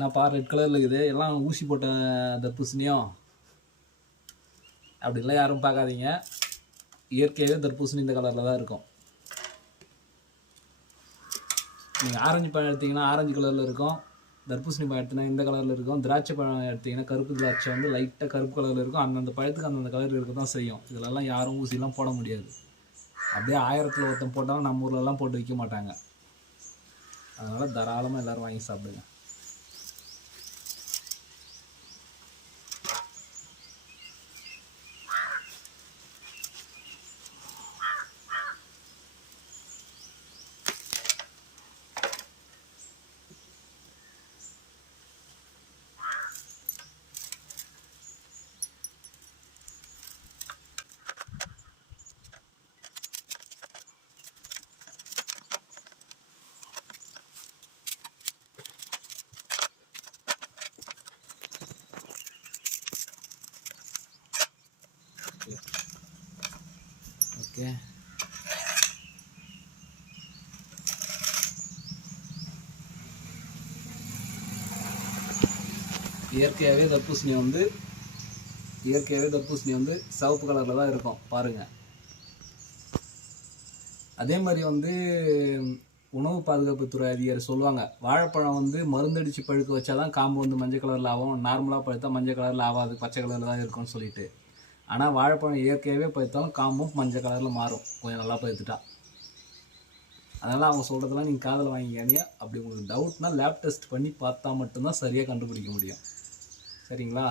நான் பாரு ரெட் கலரில் இருக்குது, எல்லாம் ஊசி போட்ட தர்பூசணியும் அப்படிலாம் யாரும் பார்க்காதீங்க. இயற்கையாகவே தர்பூசணி இந்த கலரில் தான் இருக்கும். நீங்கள் ஆரஞ்சு பழம் எடுத்திங்கன்னா ஆரஞ்சு கலரில் இருக்கும், தர்பூசணி பழம் எடுத்திங்கன்னா இந்த கலரில் இருக்கும், திராட்சை பழம் எடுத்திங்கன்னா கருப்பு திராட்சை வந்து லைட்டாக கருப்பு கலரில் இருக்கும். அந்தந்த பழத்துக்கு அந்தந்த கலர் இருக்க தான் செய்யும். இதிலெல்லாம் யாரும் ஊசிலாம் போட முடியாது. அப்படியே 1000ல் ஒருத்தன் போட்டாலும் நம்ம ஊர்லலாம் போட்டு விற்க மாட்டாங்க. அதனால் தாராளமாக எல்லோரும் வாங்கி சாப்பிடுங்க. ஓகே, இயற்கையாகவே தர்பூசணி வந்து சிவப்பு கலரில் தான் இருக்கும் பாருங்கள். அதே மாதிரி வந்து உணவு பாதுகாப்புத்துறை அதிகாரி சொல்லுவாங்க, வாழைப்பழம் வந்து மருந்தடித்து பழுக்க வச்சா தான் காம்பு வந்து மஞ்சள் கலரில் ஆகும், நார்மலாக பழுத்தா மஞ்சள் கலரில் ஆகாது, பச்சை கலரில் தான் இருக்கும்னு சொல்லிட்டு. ஆனால் வாழைப்பழம் இயற்கையாகவே பழுத்தாலும் காம்பும் மஞ்சள் கலரில் மாறும் கொஞ்சம் நல்லா பழுத்துட்டா. அதனால் அவங்க சொல்கிறதெல்லாம் நீங்கள் காதில் வாங்கிக்காதீங்க. அப்படி உங்களுக்கு டவுட்னா லேப் டெஸ்ட் பண்ணி பார்த்தா மட்டும்தான் சரியாக கண்டுபிடிக்க முடியும். சரிங்களா?